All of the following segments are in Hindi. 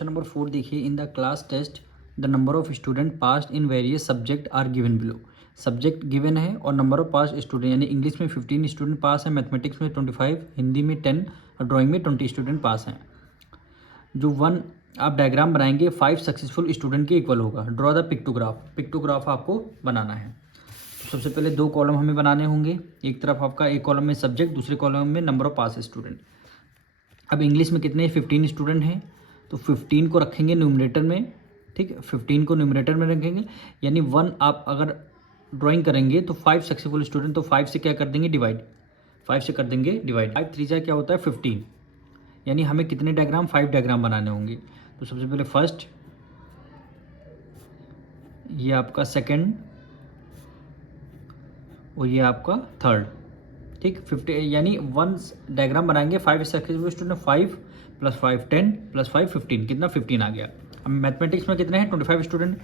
क्वेश्चन नंबर 4 देखिए, in the class test the number of student passed in various subject are given below. Subject given है और नंबर ऑफ पास स्टूडेंट, यानी इंग्लिश में 15 स्टूडेंट पास है, मैथमेटिक्स में 25, हिंदी में 10 और ड्राइंग में 20 स्टूडेंट पास हैं। जो वन आप डायग्राम बनाएंगे 5 सक्सेसफुल स्टूडेंट के इक्वल होगा। Draw the pictograph. पिक्टोग्राफ आपको बनाना है। तो सबसे पहले 2 कॉलम हमें बनाने होंगे। एक तरफ आपका एक कॉलम में सब्जेक्ट, दूसरे कॉलम में नंबर ऑफ पास स्टूडेंट। अब इंग्लिश में कितने 15 स्टूडेंट हैं, तो 15 को रखेंगे न्यूमरेटर में। ठीक है, 15 को न्यूमरेटर में रखेंगे, यानी 1 आप अगर ड्राइंग करेंगे तो 5 सक्सेसफुल स्टूडेंट, तो 5 से क्या कर देंगे डिवाइड, 5 से कर देंगे डिवाइड। 5 3 क्या होता है 15, यानी हमें कितने डायग्राम 5 डायग्राम बनाने होंगे। तो सबसे पहले फर्स्ट, ये आपका सेकंड और ये आपका थर्ड। ठीक, 50 यानी 1 डायग्राम बनाएंगे 5 सक्सेसफुल स्टूडेंट, 5 + 5 10 + 5 15, कितना 15 आ गया। अब मैथमेटिक्स में कितने हैं 25 स्टूडेंट,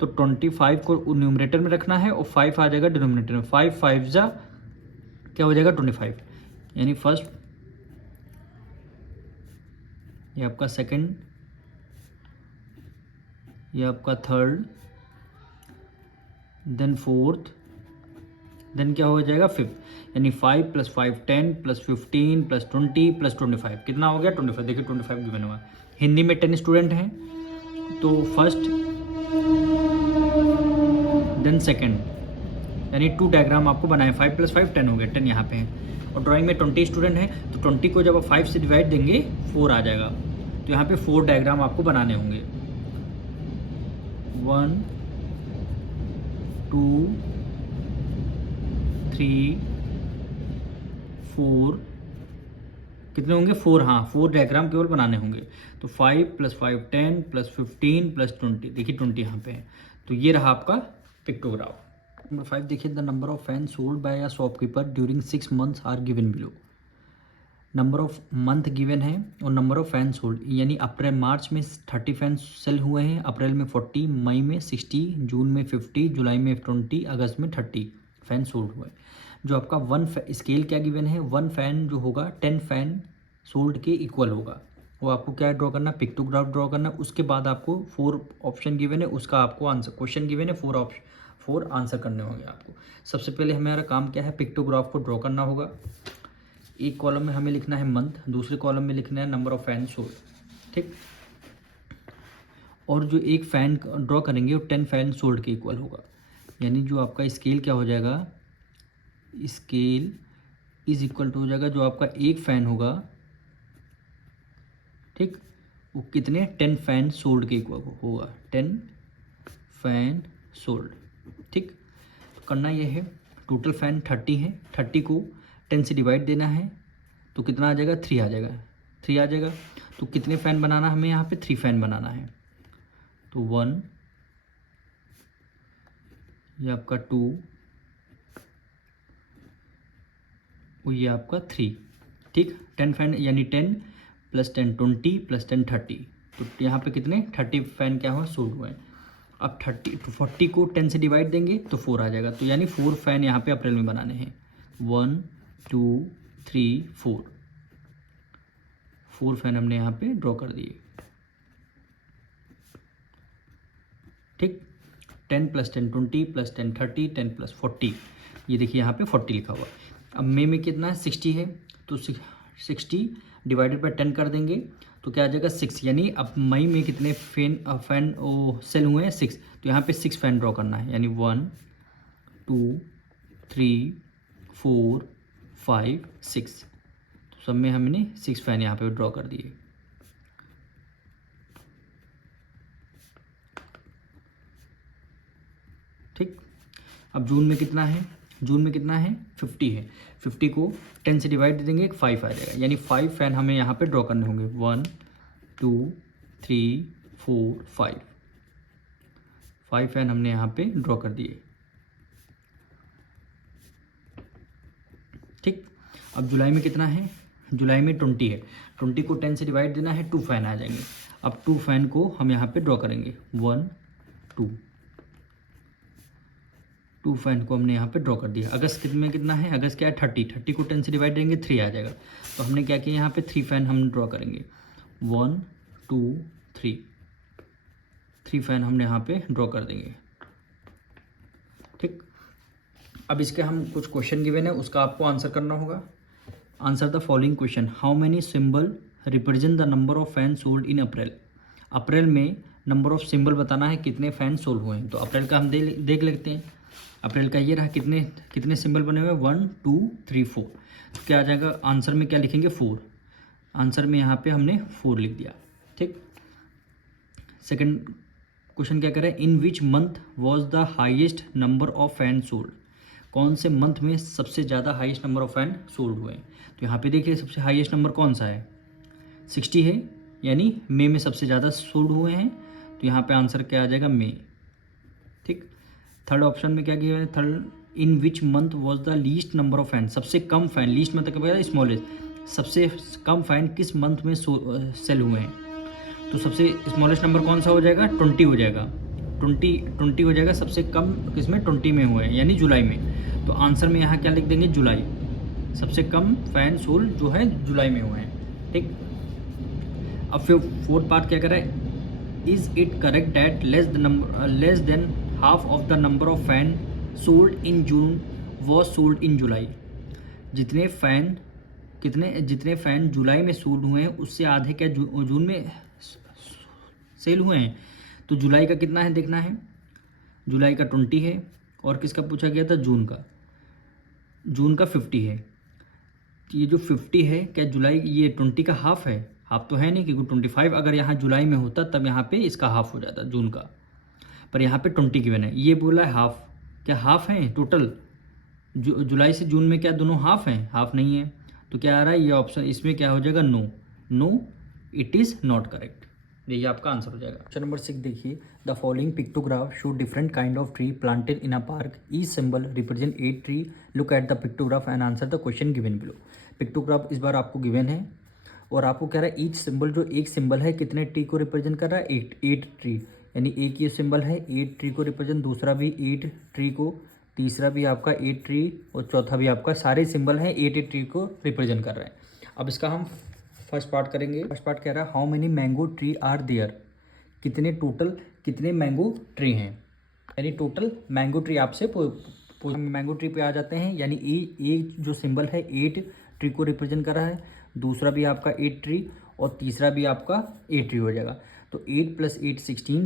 तो 25 को न्यूमरेटर में रखना है और 5 आ जाएगा डिनोमिनेटर में। 5 5 जा क्या हो जाएगा 25, यानी फर्स्ट, ये आपका सेकंड, ये आपका थर्ड, देन फोर्थ, देन क्या हो जाएगा 5th, यानी 5 + 5 10 + 15 + 20 + 25, कितना हो गया 25। देखिए 25 गिवन हुआ है। हिंदी में 10 स्टूडेंट हैं, तो फर्स्ट देन सेकंड, यानी 2 डायग्राम आपको बनाए। 5 + 5 10 हो गया, 10 यहाँ पे हैं। और ड्राइंग में 20 स्टूडेंट हैं, तो 20 को जब आप 5 से डिवाइड देंगे 4 आ जाएगा। तो यहाँ पे 4 डायग्राम आपको बनाने होंगे। 1 2 3 4, कितने होंगे 4, हाँ 4 डायग्राम केवल बनाने होंगे। तो 5 + 5 10 + 15 + 20, देखिए 20 यहाँ पे है। तो ये रहा आपका पिक्टोग्राफ। नंबर 5 देखिए, the number of fan sold by a shopkeeper during 6 months are given below. Number of month given है और नंबर ऑफ फैन सोल्ड, यानी अप्रैल मार्च में 30 फैन सेल हुए हैं, अप्रैल में 40, मई में 60, जून में 50, जुलाई में 20, अगस्त में 30 फैन सोल्ड हुए। जो आपका वन स्केल क्या गिवन है, 1 फैन जो होगा 10 फैन सोल्ड के इक्वल होगा। वो आपको क्या ड्रॉ करना, पिक्टोग्राफ ड्रॉ करना। उसके बाद आपको 4 ऑप्शन गिवन है, उसका आपको आंसर, क्वेश्चन गिवन है 4 आंसर करने होंगे आपको। सबसे पहले हमारा काम क्या है, पिक्टोग्राफ को ड्रॉ करना होगा। एक कॉलम में हमें लिखना है मंथ, दूसरे कॉलम में लिखना है नंबर ऑफ फैन सोल्ड। ठीक, और जो एक फ़ैन ड्रॉ करेंगे वो 10 फैन सोल्ड के इक्वल होगा। यानी जो आपका स्केल क्या हो जाएगा, स्केल इज इक्वल टू हो जाएगा जो आपका एक फ़ैन होगा, ठीक, वो कितने 10 फैन सोल्ड के इक्वल होगा, 10 फैन सोल्ड। ठीक, तो करना ये है, टोटल फैन 30 है, 30 को 10 से डिवाइड देना है, तो कितना आ जाएगा 3 आ जाएगा, 3 आ जाएगा। तो कितने फ़ैन बनाना हमें यहाँ पे 3 फैन बनाना है। तो 1, ये आपका 2 और ये आपका 3। ठीक, 10 फैन यानी 10 + 10 20 + 10 30, तो यहाँ पे कितने 30 फैन क्या हुआ सोल्ड हुए हैं। अब 40 को 10 से डिवाइड देंगे तो 4 आ जाएगा, तो यानी 4 फैन यहाँ पे अप्रैल में बनाने हैं। 1 2 3 4 फैन हमने यहाँ पे ड्रॉ कर दिए। ठीक, 10 + 10 20 + 10 30 10 + 40, ये देखिए यहाँ पे 40 लिखा हुआ। अब मई में कितना है 60 है, तो 60 डिवाइडेड बाय 10 कर देंगे तो क्या आ जाएगा 6, यानी अब मई में कितने फैन सेल हुए हैं 6, तो यहाँ पे 6 फैन ड्रॉ करना है, यानी 1 2 3 4 5 6, तो सब में हमने 6 फैन यहाँ पे ड्रॉ कर दिए। ठीक, अब जून में कितना है, जून में कितना है 50 है, 50 को 10 से डिवाइड दे देंगे 5 आ जाएगा, यानी 5 फैन हमें यहाँ पे ड्रॉ करने होंगे। 1 2 3 4 5 फैन हमने यहाँ पे ड्रॉ कर दिए। ठीक, अब जुलाई में कितना है, जुलाई में 20 है, 20 को 10 से डिवाइड देना है, 2 फैन आ जाएंगे। अब 2 फैन को हम यहाँ पे ड्रॉ करेंगे, 1 2 फैन को हमने यहाँ पे ड्रॉ कर दिया। अगस्त में कितना है, अगस्त क्या है 30 को 10 से डिवाइड देंगे 3 आ जाएगा, तो हमने क्या किया यहाँ पे 3 फैन हम ड्रॉ करेंगे। 1 2 थ्री फैन हमने यहाँ पे ड्रॉ कर देंगे। ठीक, अब इसके हम कुछ क्वेश्चन गिवन है, उसका आपको आंसर करना होगा। Answer the following question, how many symbol represent the number of fan sold in April. April में नंबर ऑफ सिंबल बताना है, कितने फैन सोल्ड हुए हैं। तो अप्रैल का हम देख लेते हैं। अप्रैल का ये रहा, कितने सिंबल बने हुए हैं, 1 2 3 4। तो क्या आ जाएगा आंसर में, क्या लिखेंगे, 4। आंसर में यहाँ पे हमने 4 लिख दिया। ठीक, सेकंड क्वेश्चन क्या करें, in which month was the highest number of fan sold. कौन से मंथ में सबसे ज़्यादा highest number of fan sold हुए हैं। तो यहाँ पे देखिए सबसे हाईएस्ट नंबर कौन सा है, 60 है, यानी मई में सबसे ज़्यादा सोल्ड हुए हैं। तो यहाँ पे आंसर क्या आ जाएगा, मई। ठीक, थर्ड ऑप्शन में क्या किया है, third, in which month was the least number of fan. सबसे कम फैन, लीस्ट मतलब क्या, स्मॉलेस्ट, सबसे कम फैन किस मंथ में सेल हुए हैं। तो सबसे स्मॉलेस्ट नंबर कौन सा हो जाएगा, 20 हो जाएगा। 20 हो जाएगा, सबसे कम किसमें, 20 में हुए हैं, यानी जुलाई में। तो आंसर में यहाँ क्या लिख देंगे, जुलाई। सबसे कम फैन सोल्ड जो है जुलाई में हुए हैं। ठीक, अब फिर फोर्थ पार्ट क्या करें, is it correct that less than half of the number of fan sold in June was sold in July. जितने फैन जुलाई में सोल्ड हुए हैं उससे आधे क्या जून में सेल हुए हैं। तो जुलाई का कितना है देखना है, जुलाई का 20 है, और किसका पूछा गया था, जून का 50 है। तो ये जो 50 है, क्या जुलाई, ये 20 का हाफ है, हाफ तो है नहीं, क्योंकि 25 अगर यहाँ जुलाई में होता तब यहाँ पे इसका हाफ हो जाता जून का, पर यहाँ पे 20 गिवन है, ये बोला है हाफ। क्या हाफ है टोटल, जुलाई से जून में क्या दोनों हाफ हैं, हाफ नहीं है। तो क्या आ रहा है, ये ऑप्शन, इसमें क्या हो जाएगा, no, it is not correct. यही आपका आंसर हो जाएगा। क्वेश्चन नंबर 6 देखिए, the following pictograph show different kind of tree planted in a park, each symbol represent 8 tree, look at the pictograph and answer the question given below. Pictograph इस बार आपको गिवन है, और आपको कह रहा है ईच सिंबल, जो एक सिंबल है कितने ट्री को रिप्रेजेंट कर रहा है, 8 ट्री, यानी एक ये सिंबल है 8 ट्री को रिप्रेजेंट, दूसरा भी 8 ट्री को, तीसरा भी आपका 8 ट्री, और चौथा भी आपका, सारे सिंबल हैं 8 ट्री को रिप्रेजेंट कर रहे हैं। अब इसका हम फर्स्ट पार्ट करेंगे। फर्स्ट पार्ट कह रहा है, how many mango tree are there. कितने मैंगो ट्री हैं, यानी टोटल मैंगो ट्री आपसे मैंगो ट्री पे आ जाते हैं, यानी एक जो सिंबल है 8 ट्री को रिप्रेजेंट कर रहा है, दूसरा भी आपका 8 ट्री, और तीसरा भी आपका 8 ट्री हो जाएगा। तो 8 + 8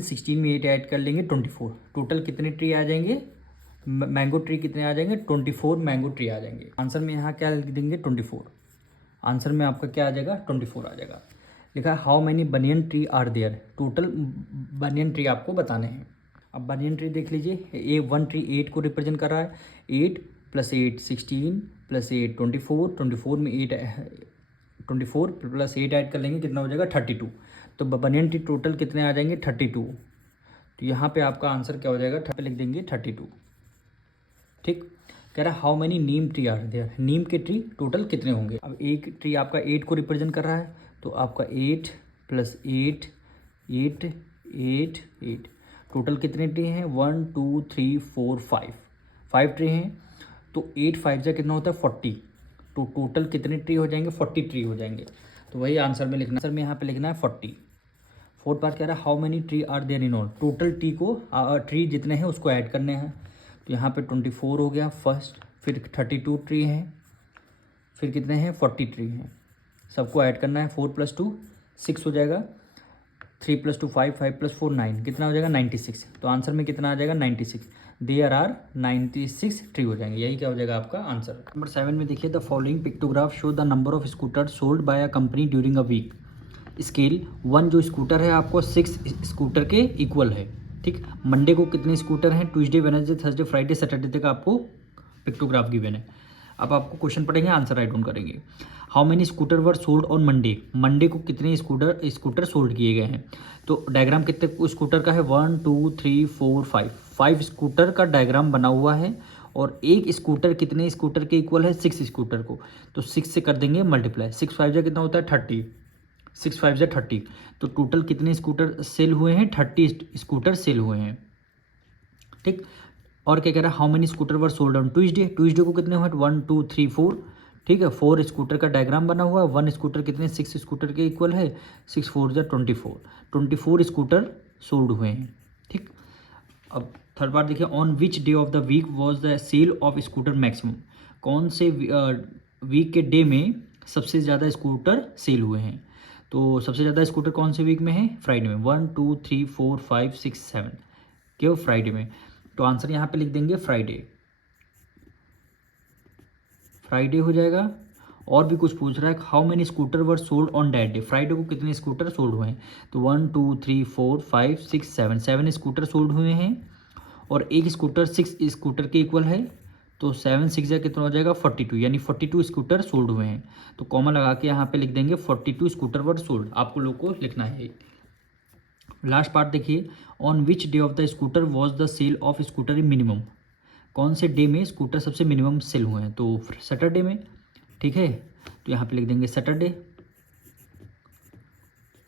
16 में 8 ऐड कर लेंगे 24। टोटल कितने ट्री आ जाएंगे, मैंगो ट्री कितने आ जाएंगे, 24 मैंगो ट्री आ जाएंगे। आंसर में यहाँ क्या लिख देंगे, 24। आंसर में आपका क्या आ जाएगा, 24 आ जाएगा। लिखा है how many banyan tree are there, total banyan tree आपको बताने हैं। अब बनियन ट्री देख लीजिए, 1 ट्री 8 को रिप्रेजेंट कर रहा है, 8 + 8 16 + 8 24 में 24 + 8 ऐड कर लेंगे, कितना हो जाएगा, 32। तो बनियन ट्री टोटल कितने आ जाएंगे, 32। तो यहाँ पे आपका आंसर क्या हो जाएगा, लिख देंगे 32। ठीक, कह रहा है how many neem tree are there, neem के ट्री टोटल कितने होंगे। अब एक ट्री आपका 8 को रिप्रेजेंट कर रहा है, तो आपका 8 + 8 8 8 8, टोटल कितने ट्री हैं, 1 2 3 4 5 ट्री हैं। तो 8 5 जा कितना होता है, 40। तो टोटल कितने ट्री हो जाएंगे, 40 ट्री हो जाएंगे। तो वही आंसर में लिखना, आंसर में यहाँ पे लिखना है 40। फोर्थ पार्ट कह रहा है how many tree are there in all, total tree जितने हैं उसको ऐड करने हैं। तो यहाँ पे 24 हो गया फर्स्ट, फिर 32 ट्री हैं, फिर कितने हैं, 40 ट्री हैं, सबको ऐड करना है। 4 + 2 6 हो जाएगा, 3 + 2 5 5 + 4 9, कितना हो जाएगा, 96। तो आंसर में कितना आ जाएगा, 96। देयर आर 96 ट्री हो जाएंगे, यही क्या हो जाएगा आपका आंसर। नंबर 7 में देखिए, the following pictograph show the number of scooter sold by a company during a week. Scale 1 जो स्कूटर है आपको 6 स्कूटर के इक्वल है। ठीक, मंडे को कितने स्कूटर हैं, Tuesday Wednesday Thursday Friday Saturday तक आपको पिक्टोग्राफ गिवन है। अब आपको क्वेश्चन पढ़ेंगे, आंसर राइट डाउन करेंगे। How many scooter were sold on Monday, Monday को कितने स्कूटर सोल्ड किए गए हैं। तो डायग्राम कितने स्कूटर का है, 1 2 3 4 5 स्कूटर का डायग्राम बना हुआ है, और एक स्कूटर कितने स्कूटर के इक्वल है, 6 स्कूटर को। तो 6 से कर देंगे मल्टीप्लाई, 6 5 जा कितना होता है, 30, 6 5 जा 30। तो टोटल कितने स्कूटर सेल हुए हैं, 30 स्कूटर सेल हुए हैं। ठीक, और क्या कह रहा है, how many scooter were sold on Tuesday, Tuesday को कितने हुए, 1 2 3 4 ठीक है, 4 स्कूटर का डायग्राम बना हुआ है। 1 स्कूटर कितने, 6 स्कूटर के इक्वल है, 6 4 जा 24, 24 स्कूटर सोल्ड हुए हैं। ठीक, अब थर्ड पार्ट देखिए, on which day of the week was the sale of scooter maximum, कौन से वीक के डे में सबसे ज़्यादा स्कूटर सेल हुए हैं। तो सबसे ज़्यादा स्कूटर कौन से वीक में है, फ्राइडे में, 1 2 3 4 5 6 7 क्यों फ्राइडे में। तो आंसर यहाँ पे लिख देंगे फ्राइडे, फ्राइडे हो जाएगा। और भी कुछ पूछ रहा है, how many scooter were sold on that day, Friday को कितने स्कूटर सोल्ड हुए हैं। तो 1 2 3 4 5 6 7 7 स्कूटर सोल्ड हुए हैं, और एक स्कूटर 6 स्कूटर के इक्वल है। तो 7 6 जा कितना हो जाएगा 42, यानी 42 स्कूटर सोल्ड हुए हैं। तो कॉमा लगा के यहाँ पे लिख देंगे 42 स्कूटर वर सोल्ड, आपको लोग को लिखना है। लास्ट पार्ट देखिए, on which day of the scooter was the sale of scooter in minimum, कौन से डे में स्कूटर सबसे मिनिमम सेल हुए हैं। तो सैटरडे में, ठीक है, तो यहाँ पे लिख देंगे सैटरडे,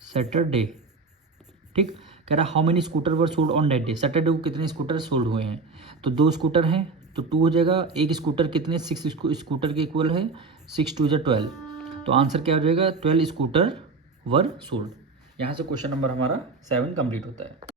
सैटरडे। ठीक, कह रहा how many scooter were sold on that day, Saturday को कितने स्कूटर सोल्ड हुए हैं। तो 2 स्कूटर हैं, तो 2 हो जाएगा। एक स्कूटर कितने, 6 स्कूटर के इक्वल है, 6 2 जा 12। तो आंसर क्या हो जाएगा, 12 स्कूटर वर सोल्ड। यहाँ से क्वेश्चन नंबर हमारा 7 कंप्लीट होता है।